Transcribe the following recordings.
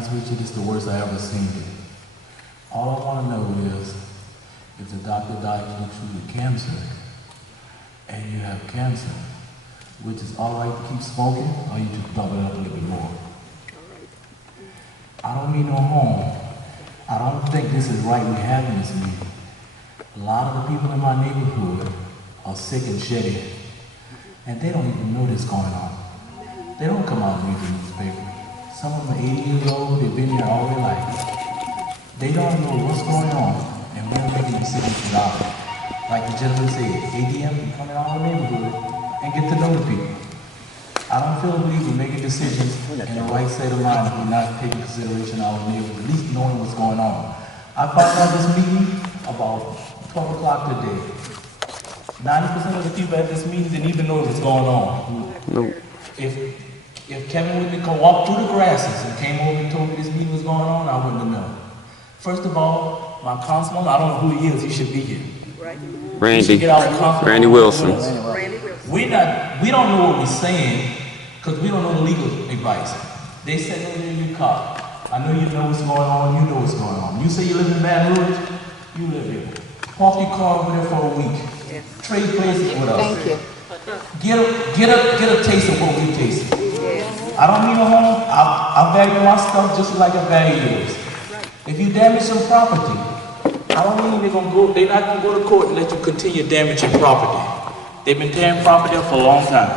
honest with you, this is the worst I ever seen it. All I want to know is, if the doctor diagnosed you with cancer, and you have cancer, which is all right to keep smoking, or you just double it up a little bit more? I don't mean no harm. I don't think this is right we having this meeting. A lot of the people in my neighborhood are sick and shitty, and they don't even know this going on. They don't come out and read the newspaper. Some of them are 80 years old, they've been here all their life. They don't know what's going on, and we're making decisions without it. Like the gentleman said, ADM can come in our neighborhood and get to know the people. I don't feel we we're making decisions in the right state of mind if we're not taking consideration of our neighbors, at least knowing what's going on. I found out this meeting about 12 o'clock today. 90% of the people at this meeting didn't even know what's going on. Nope. If Kevin Whitney could walk through the grasses and came over and told me this meeting was going on, I wouldn't have known. First of all, my councilman, I don't know who he is, he should be here. Randy Wilson. We don't know what we're saying because we don't know the legal advice. They said no in your car. I know you know what's going on, you know what's going on. You say you live in Baton Rouge, you live here. Park your car over there for a week. Yes. Trade places with us. Thank you. Get a taste of what we taste. Yes. I don't mean no harm. I value my stuff just like I value yours. If you damage some property, I don't mean they're not gonna go to court and let you continue damaging property. They've been tearing property up for a long time.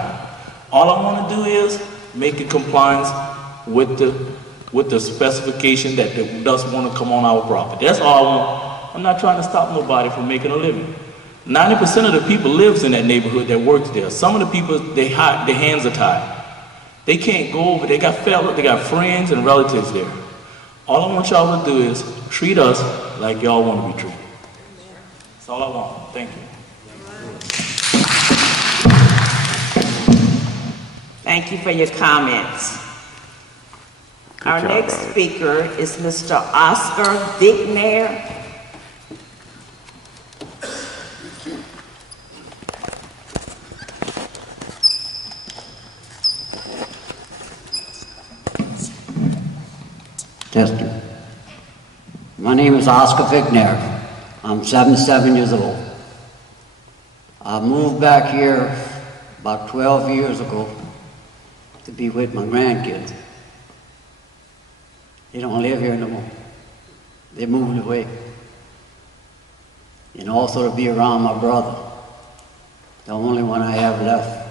All I want to do is make it compliance with the specification that doesn't want to come on our property. That's all I want. I'm not trying to stop nobody from making a living. 90% of the people lives in that neighborhood that works there. Some of the people, their hands are tied. They can't go over. They got family, they got friends and relatives there. All I want y'all to do is treat us like y'all want to be treated. That's all I want. Thank you. Thank you for your comments. Our next speaker is Mr. Oscar Vignair. Tester. My name is Oscar Vignair. I'm 77 years old. I moved back here about 12 years ago to be with my grandkids. They don't live here no more. They moved away. And also to be around my brother, the only one I have left.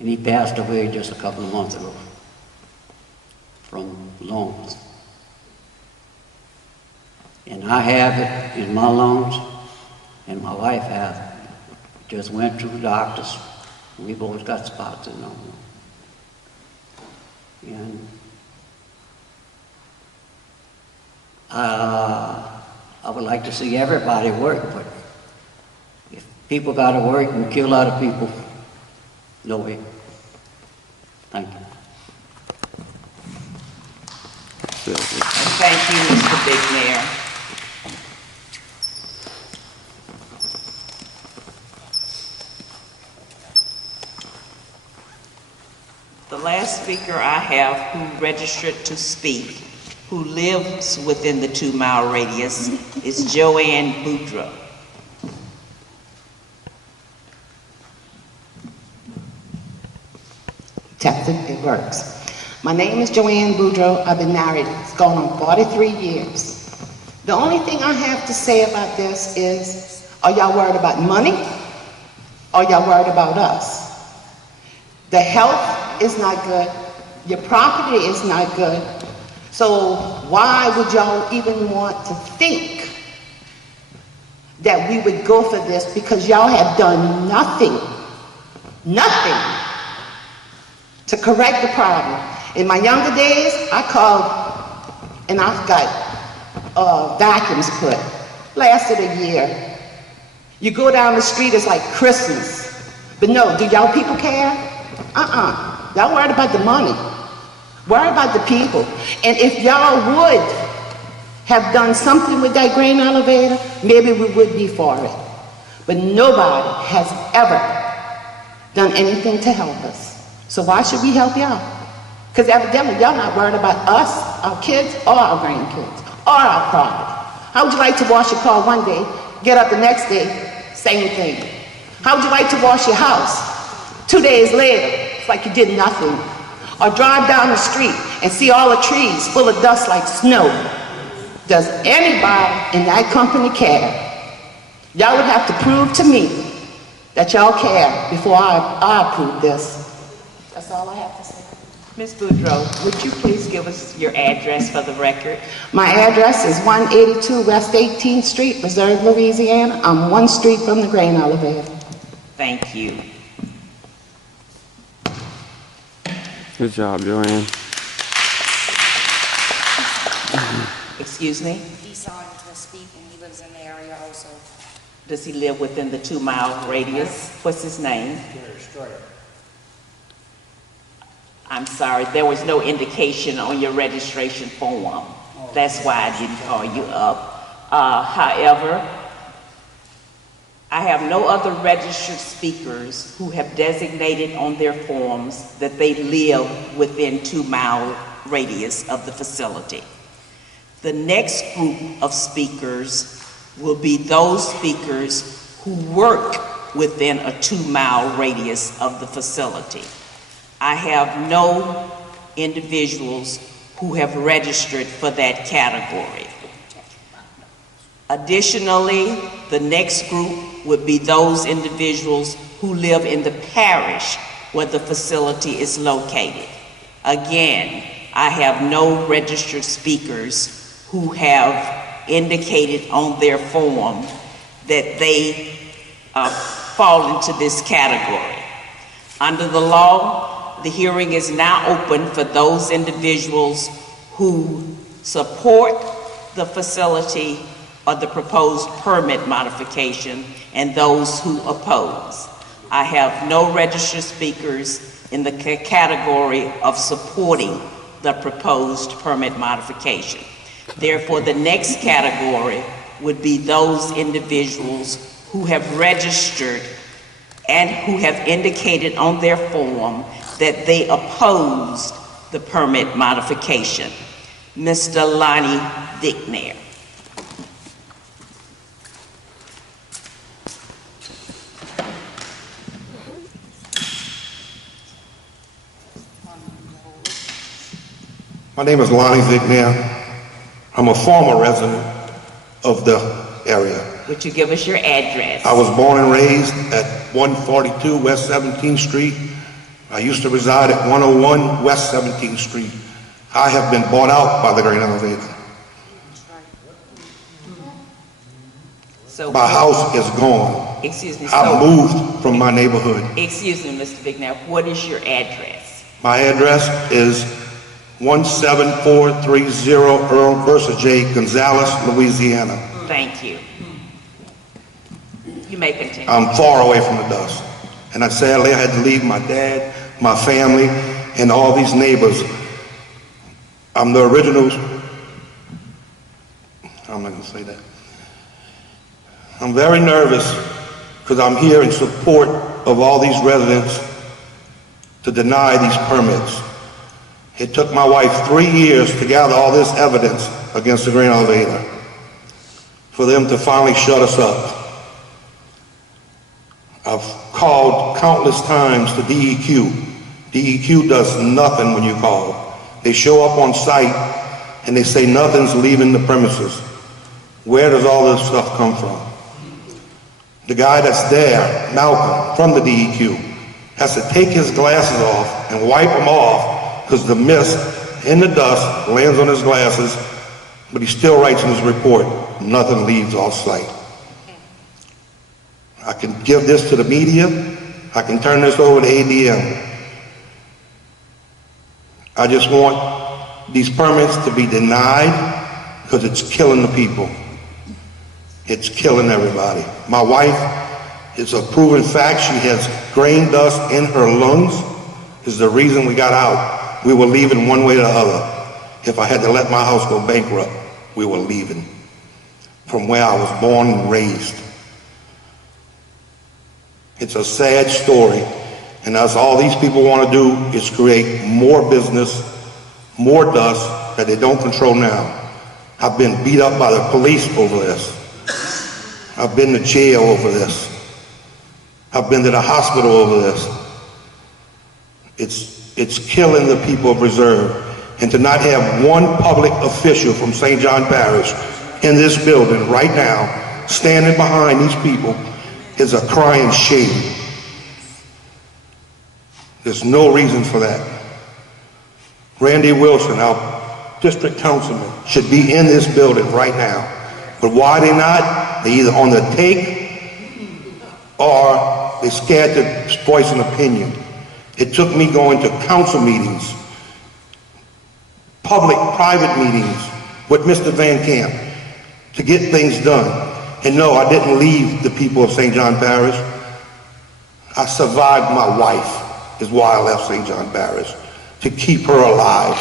And he passed away just a couple of months ago from lungs. And I have it in my lungs, and my wife has it. Just went through doctors. We both got spots in them. And I would like to see everybody work, but if people got to work and kill other people, no way. Thank you. Thank you, Mr. Vignair. The last speaker I have who registered to speak, who lives within the 2-mile radius, is Joanne Boudreaux. Tested, it works. My name is Joanne Boudreaux. I've been married, it's going on 43 years. The only thing I have to say about this is, are y'all worried about money? Or y'all worried about us? The health is not good. Your property is not good. So why would y'all even want to think that we would go for this? Because y'all have done nothing to correct the problem. In my younger days, I called and I've got vacuums put. Lasted a year. You go down the street, it's like Christmas. But no, do y'all people care? Y'all worried about the money. Worry about the people. And if y'all would have done something with that grain elevator, maybe we would be for it. But nobody has ever done anything to help us. So why should we help y'all? Because evidently y'all not worried about us. our kids or our grandkids or our property? How would you like to wash your car one day, get up the next day, same thing? How would you like to wash your house? 2 days later, it's like you did nothing. Or drive down the street and see all the trees full of dust like snow. Does anybody in that company care? Y'all would have to prove to me that y'all care before I approve this. That's all I have to say. Ms. Boudreaux, would you please give us your address for the record? My address is 182 West 18th Street, Reserve, Louisiana. I'm 1 street from the grain elevator. Thank you. Good job, Joanne. Excuse me? He saw him to speak and he lives in the area also. Does he live within the 2-mile radius? What's his name? I'm sorry, there was no indication on your registration form. That's why I didn't call you up. However, I have no other registered speakers who have designated on their forms that they live within 2-mile radius of the facility. The next group of speakers will be those speakers who work within a 2-mile radius of the facility. I have no individuals who have registered for that category. Additionally, the next group would be those individuals who live in the parish where the facility is located. Again, I have no registered speakers who have indicated on their form that they fall into this category. Under the law, the hearing is now open for those individuals who support the facility or the proposed permit modification and those who oppose. I have no registered speakers in the category of supporting the proposed permit modification. Therefore, the next category would be those individuals who have registered and who have indicated on their form that they opposed the permit modification. Mr. Lonnie Dicknair. My name is Lonnie Vignair. I'm a former resident of the area. Would you give us your address? I was born and raised at 142 West 17th Street. I used to reside at 101 West 17th Street. I have been bought out by the grain elevator. So, My house is gone. excuse me, I moved from my neighborhood. excuse me, Mr. Vignair, what is your address? My address is 17430 Earl Versa J, Gonzales, Louisiana. Thank you. You may continue. I'm far away from the dust. And sadly, I had to leave my dad, my family, and all these neighbors. I'm the original, I'm not gonna say that. I'm very nervous because I'm here in support of all these residents to deny these permits. It took my wife 3 years to gather all this evidence against the grain elevator for them to finally shut us up. I've called countless times to DEQ. DEQ does nothing when you call. They show up on site and they say nothing's leaving the premises. Where does all this stuff come from? The guy that's there, Malcolm, from the DEQ, has to take his glasses off and wipe them off because the mist and the dust lands on his glasses, but he still writes in his report, nothing leaves off site. I can give this to the media. I can turn this over to ADM. I just want these permits to be denied because it's killing the people. It's killing everybody. My wife, it's a proven fact, she has grain dust in her lungs. Is the reason we got out. We were leaving one way or the other. If I had to let my house go bankrupt, we were leaving from where I was born and raised. It's a sad story, and that's all these people want to do is create more business, more dust, that they don't control now. I've been beat up by the police over this. I've been to jail over this. I've been to the hospital over this. It's killing the people of Reserve. And to not have one public official from St. John Parish in this building right now, standing behind these people, is a crying shame. There's no reason for that. Randy Wilson, our district councilman, should be in this building right now. But why they not? They either on the take or they're scared to voice an opinion. It took me going to council meetings, public, private meetings with Mr. Van Camp to get things done. And no, I didn't leave the people of St. John Parish. I survived my wife, is why I left St. John Parish, to keep her alive.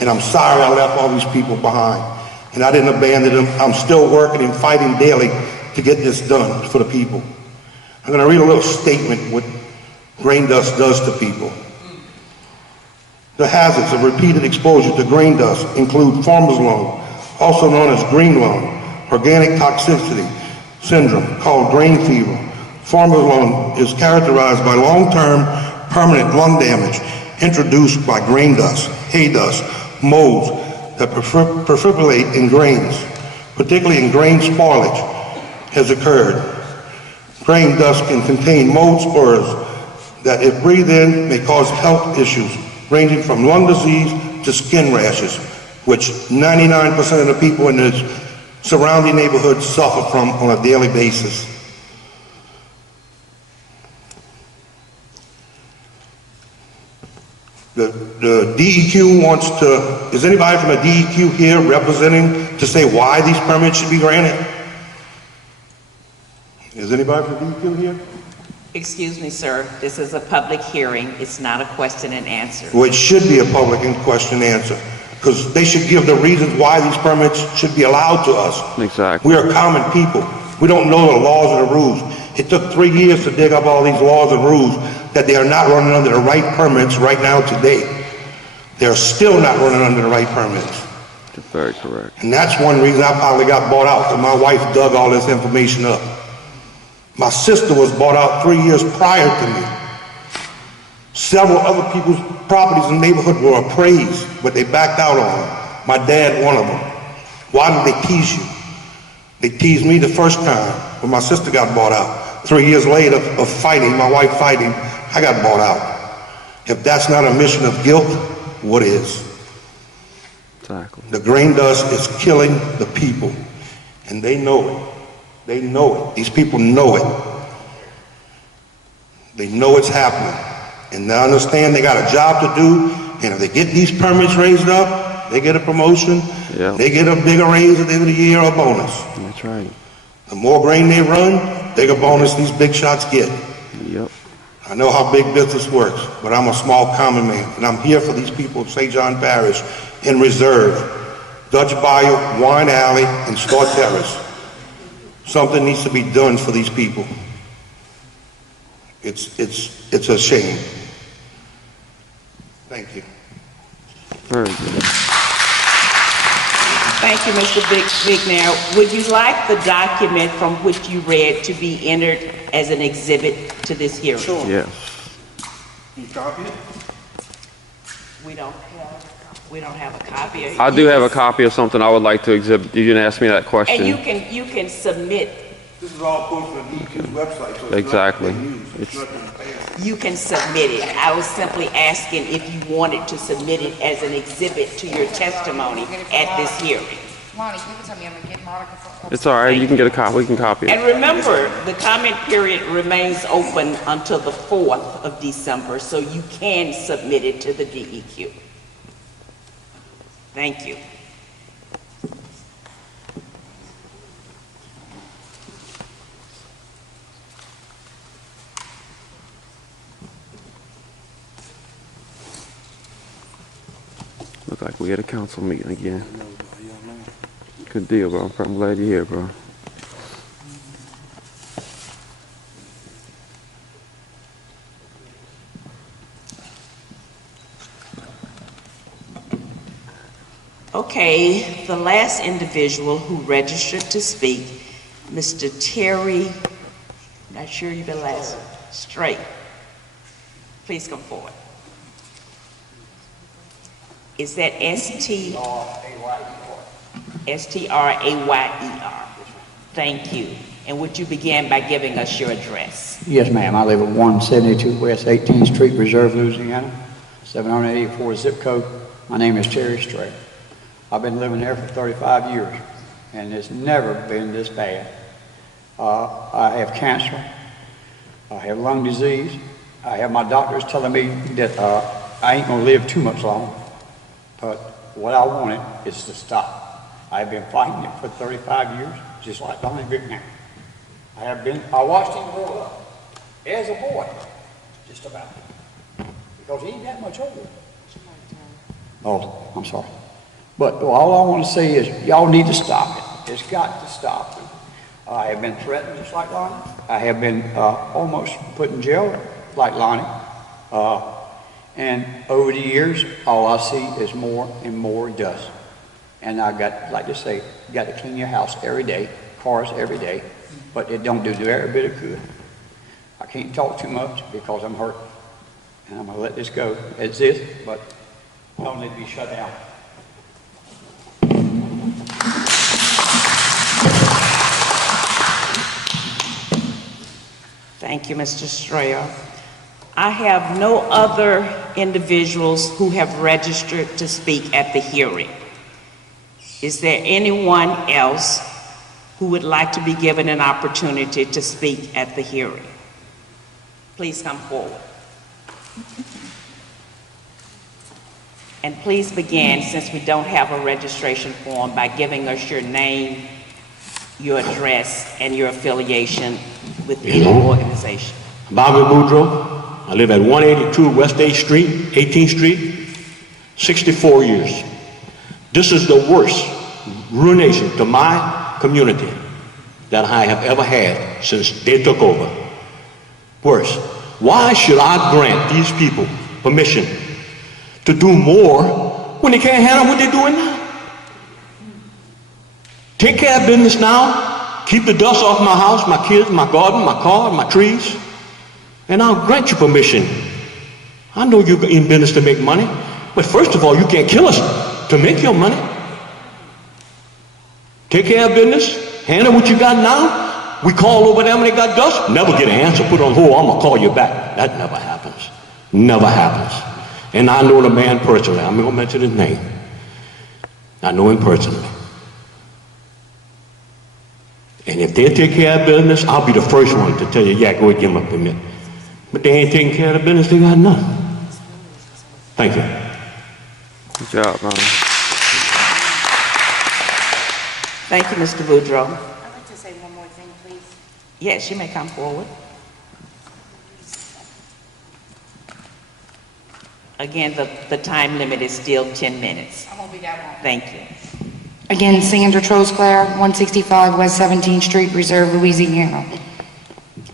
And I'm sorry I left all these people behind. And I didn't abandon them. I'm still working and fighting daily to get this done for the people. I'm going to read a little statement what grain dust does to people. The hazards of repeated exposure to grain dust include farmer's lung, also known as green lung, organic toxicity syndrome called grain fever. Farmer's lung is characterized by long-term permanent lung damage introduced by grain dust, hay dust, molds that proliferate in grains, particularly in grain spoilage, has occurred. Grain dust can contain mold spores that, if breathed in, may cause health issues ranging from lung disease to skin rashes, which 99% of the people in the surrounding neighborhoods suffer from on a daily basis. The DEQ wants to, is anybody from the DEQ here representing to say why these permits should be granted? Is anybody from the DEQ here? Excuse me, sir. This is a public hearing. It's not a question and answer. Well, it should be a public question and answer, because they should give the reasons why these permits should be allowed to us. Exactly. We are common people. We don't know the laws or the rules. It took 3 years to dig up all these laws and rules that they are not running under the right permits right now today. They're still not running under the right permits. That's very correct. And that's one reason I probably got bought out, because my wife dug all this information up. My sister was bought out 3 years prior to me. Several other people's properties in the neighborhood were appraised, but they backed out on them. My dad, one of them. Why did they tease you? They teased me the first time when my sister got bought out. 3 years later of fighting, my wife fighting, I got bought out. If that's not a mission of guilt, what is? Exactly. The grain dust is killing the people, and they know it. They know it. These people know it. They know it's happening. And they understand they got a job to do, and if they get these permits raised up, they get a promotion, Yep. they get a bigger raise at the end of the year or a bonus. That's right. The more grain they run, bigger bonus these big shots get. Yep. I know how big business works, but I'm a small common man, and I'm here for these people of St. John Parish in Reserve, Dutch Bayou, Wine Alley, and Store Terrace. Something needs to be done for these people. It's a shame. Thank you. Very good. Thank you, Mr. Vigner. Would you like the document from which you read to be entered as an exhibit to this hearing? Sure. Yes. Can you copy it? We don't have a copy. I do have a copy of something I would like to exhibit. You didn't ask me that question. And you can submit. This is all posted on DEQ's website, so it's Exactly. not being used. It's nothing fancy. You can submit it. I was simply asking if you wanted to submit it as an exhibit to your testimony at this hearing. Lonnie, give it to me. I'm gonna get Monica for. It's all right. You can get a copy. We can copy it. And remember, the comment period remains open until the 4th of December, so you can submit it to the DEQ. Thank you. Look like we had a council meeting again. Good deal, bro. I'm glad you're here, bro. Okay, the last individual who registered to speak, Mr. Terry, not sure you've been last, Straight. Please come forward. Is that S-T-R-A-Y-E-R? Thank you. And would you begin by giving us your address? Yes, ma'am. I live at 172 West 18th Street, Reserve, Louisiana, 784 zip code. My name is Terry Stray. I've been living there for 35 years, and it's never been this bad. I have cancer. I have lung disease. I have my doctors telling me that I ain't gonna live too much longer. But what I wanted is to stop. I've been fighting it for 35 years, just like Donnie Vick. I watched him grow up as a boy, just about, because he ain't that much older. Oh, I'm sorry. But all I want to say is y'all need to stop it. It's got to stop. I have been threatened just like Lonnie. I have been almost put in jail like Lonnie. And over the years, all I see is more and more dust. And I got, like to say, you got to clean your house every day, cars every day, but it don't do every bit of good. I can't talk too much because I'm hurt. And I'm going to let this go as this, but I don't need to be shut down. Thank you, Mr. Strayer. I have no other individuals who have registered to speak at the hearing. Is there anyone else who would like to be given an opportunity to speak at the hearing? Please come forward. And please begin, since we don't have a registration form, by giving us your name, your address, and your affiliation with any organization. Bobby Boudreaux. I live at 182 West 18th Street, 64 years. This is the worst ruination to my community that I have ever had since they took over. Worse. Why should I grant these people permission to do more when they can't handle what they're doing now? Take care of business now. Keep the dust off my house, my kids, my garden, my car, my trees. And I'll grant you permission. I know you're in business to make money, but first of all, you can't kill us to make your money. Take care of business, handle what you got now. We call over them and they got dust, never get an answer, put on hold, I'm gonna call you back. That never happens. Never happens. And I know the man personally. I'm not gonna mention his name. I know him personally. And if they take care of business, I'll be the first one to tell you, yeah, go ahead, give them a permit. But they ain't taking care of the business, they got nothing. Thank you. Good job, man. Thank you, Mr. Boudreaux. I'd like to say one more thing, please. Yes, you may come forward. Again, the time limit is still 10 minutes. I won't be that long. Thank you. Again, Sandra Trosclair, 165 West 17th Street, Reserve, Louisiana.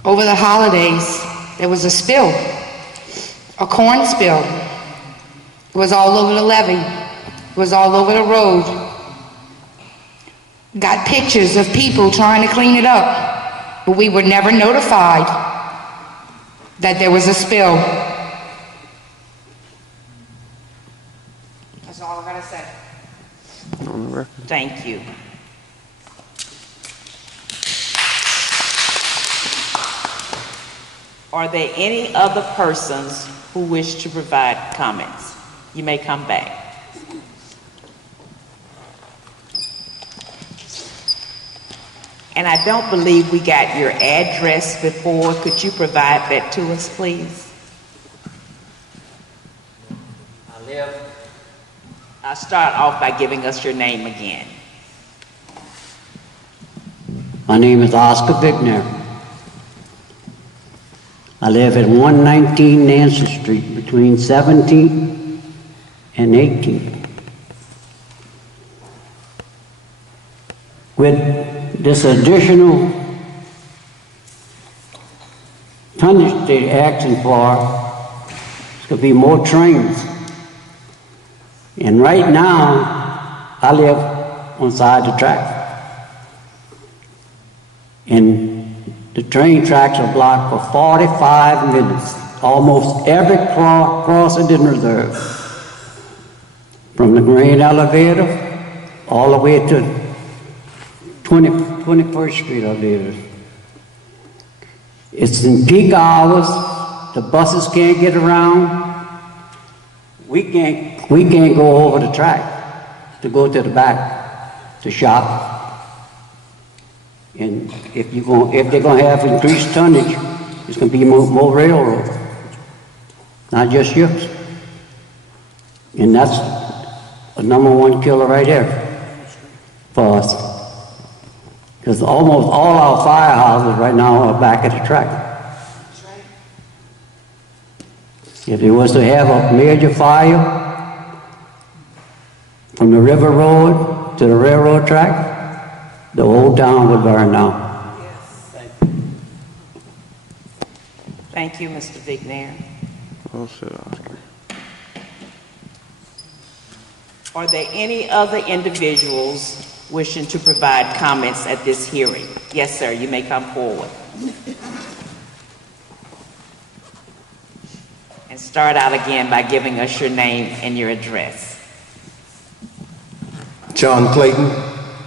Over the holidays, there was a spill, a corn spill. It was all over the levee. It was all over the road. Got pictures of people trying to clean it up, but we were never notified that there was a spill. That's all I gotta say. On the record. Thank you. Are there any other persons who wish to provide comments? You may come back. And I don't believe we got your address before. Could you provide that to us, please? I'll start off by giving us your name again. My name is Oscar Bickner. I live at 119 Nancy Street between 17th and 18th. With this additional tonnage they're asking for, it's going to be more trains. And right now, I live on side the track. And the train tracks are blocked for 45 minutes. Almost every crossing in reserve. From the grain elevator all the way to 21st Street, I believe. It's in peak hours. The buses can't get around. We can't go over the track to go to the back to shop. And if they're gonna have increased tonnage, it's gonna be more railroad, not just ships. And that's a #1 killer right there for us. Because almost all our firehouses right now are back at the track. If it was to have a major fire from the river road to the railroad track, the whole town would burn down. Thank you, Mr. Vignair. Well said, Oscar. Are there any other individuals wishing to provide comments at this hearing? Yes, sir, you may come forward. And start out again by giving us your name and your address. John Clayton,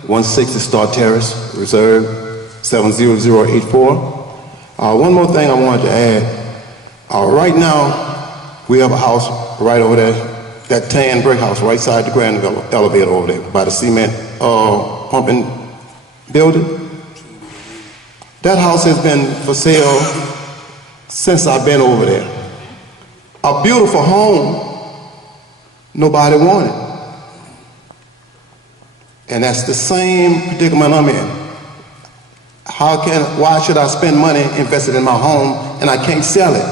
160 Star Terrace, Reserve 70084. One more thing I wanted to add. Right now, we have a house right over there, that tan brick house right side the grand elevator over there by the cement pumping building. That house has been for sale since I've been over there. A beautiful home, nobody wanted. And that's the same predicament I'm in. Why should I spend money invested in my home and I can't sell it?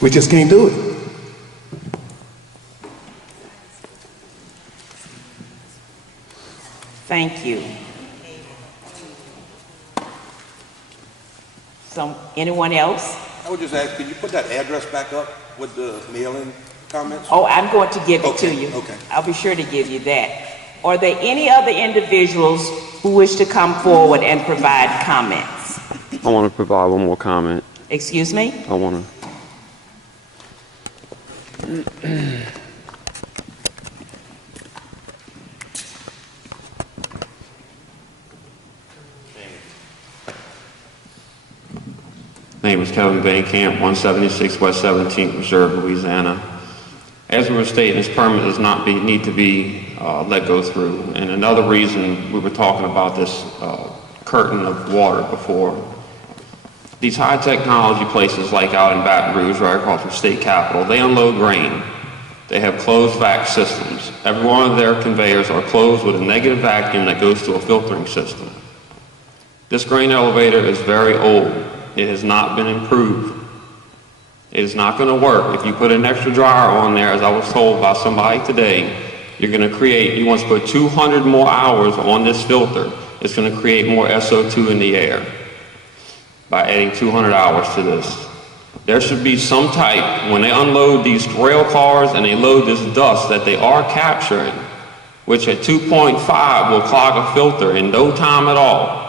We just can't do it. Thank you. Anyone else? I would just ask, could you put that address back up with the mailing comments? Oh, I'm going to give it to you. Okay. I'll be sure to give you that. Are there any other individuals who wish to come forward and provide comments? I want to provide one more comment. Excuse me? I want to. Name is Kevin Van Camp, 176 West 17th Reserve, Louisiana. As we were stating, this permit does not need to be let go through. And another reason we were talking about this curtain of water before, these high technology places like out in Baton Rouge, right across from State Capitol, they unload grain. They have closed vac systems. Every one of their conveyors are closed with a negative vacuum that goes to a filtering system. This grain elevator is very old. It has not been improved. It is not going to work. If you put an extra dryer on there, as I was told by somebody today, you're going to create, you want to put 200 more hours on this filter. It's going to create more SO2 in the air by adding 200 hours to this. There should be some type, when they unload these rail cars and they load this dust that they are capturing, which at 2.5 will clog a filter in no time at all.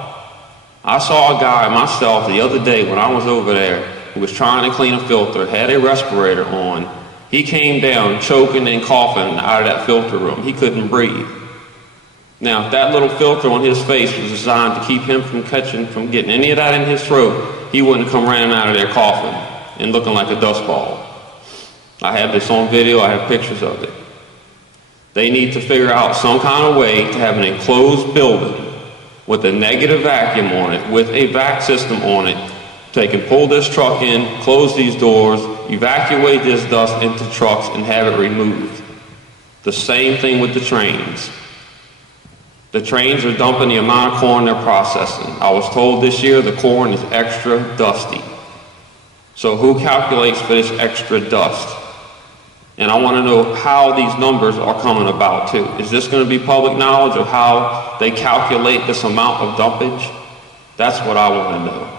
I saw a guy myself the other day when I was over there who was trying to clean a filter, had a respirator on. He came down choking and coughing out of that filter room. He couldn't breathe. Now, if that little filter on his face was designed to keep him from getting any of that in his throat, he wouldn't come running out of there coughing and looking like a dust ball. I have this on video, I have pictures of it. They need to figure out some kind of way to have an enclosed building with a negative vacuum on it, with a vac system on it. They can pull this truck in, close these doors, evacuate this dust into trucks and have it removed. The same thing with the trains. The trains are dumping the amount of corn they're processing. I was told this year the corn is extra dusty. So who calculates for this extra dust? And I want to know how these numbers are coming about too. Is this going to be public knowledge of how they calculate this amount of dumpage? That's what I want to know.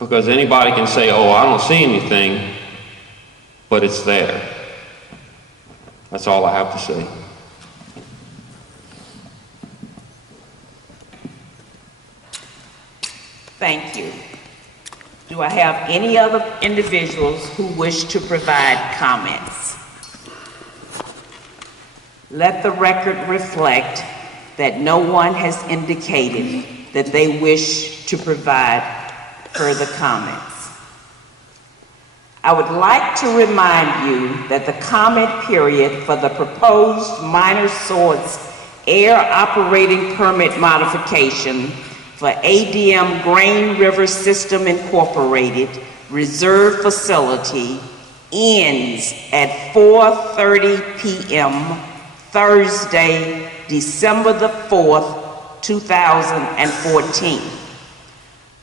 Because anybody can say, oh, I don't see anything, but it's there. That's all I have to say. Thank you. Do I have any other individuals who wish to provide comments? Let the record reflect that no one has indicated that they wish to provide further comments. I would like to remind you that the comment period for the proposed minor source air operating permit modification for ADM Grain River System Incorporated Reserve Facility ends at 4:30 p.m. Thursday, December the 4th, 2014.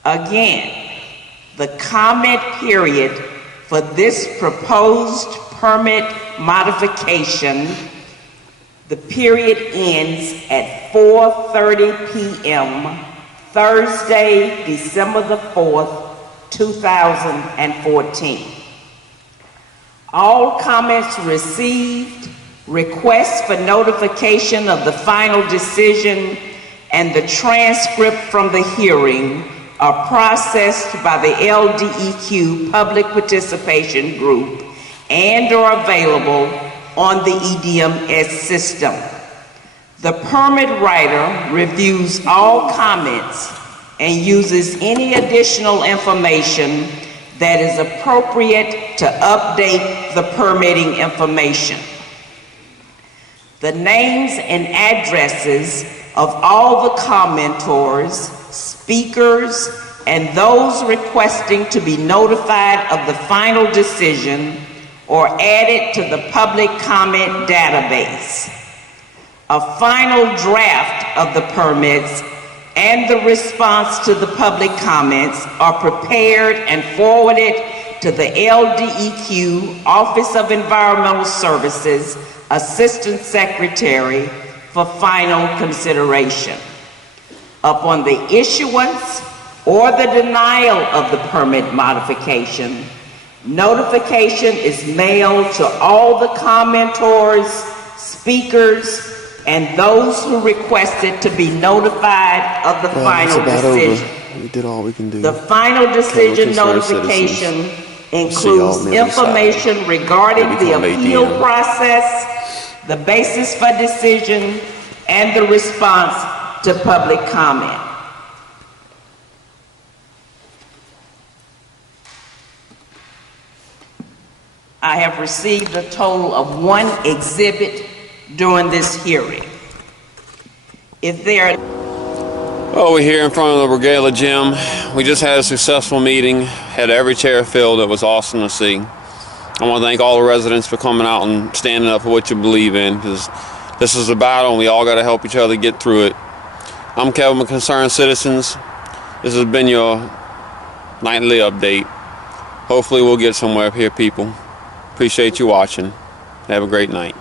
Again, the comment period for this proposed permit modification, the period ends at 4:30 p.m. Thursday, December the 4th, 2014. All comments received, requests for notification of the final decision, and the transcript from the hearing are processed by the LDEQ Public Participation Group and are available on the EDMS system. The permit writer reviews all comments and uses any additional information that is appropriate to update the permitting information. The names and addresses of all the commentors, speakers, and those requesting to be notified of the final decision are added to the public comment database. A final draft of the permits and the response to the public comments are prepared and forwarded to the LDEQ Office of Environmental Services Assistant Secretary for final consideration. Upon the issuance or the denial of the permit modification, notification is mailed to all the commentors, speakers, and those who requested to be notified of the final decision. We did all we can do. The final decision notification includes information regarding the appeal process, the basis for decision, and the response to public comment. I have received a total of 1 exhibit during this hearing. If there are... Well, we're here in front of the Regalia Gym. We just had a successful meeting, had every chair filled. It was awesome to see. I want to thank all the residents for coming out and standing up for what you believe in, because this is a battle and we all got to help each other get through it. I'm Kevin with Concerned Citizens. This has been your nightly update. Hopefully we'll get somewhere up here, people. Appreciate you watching. Have a great night.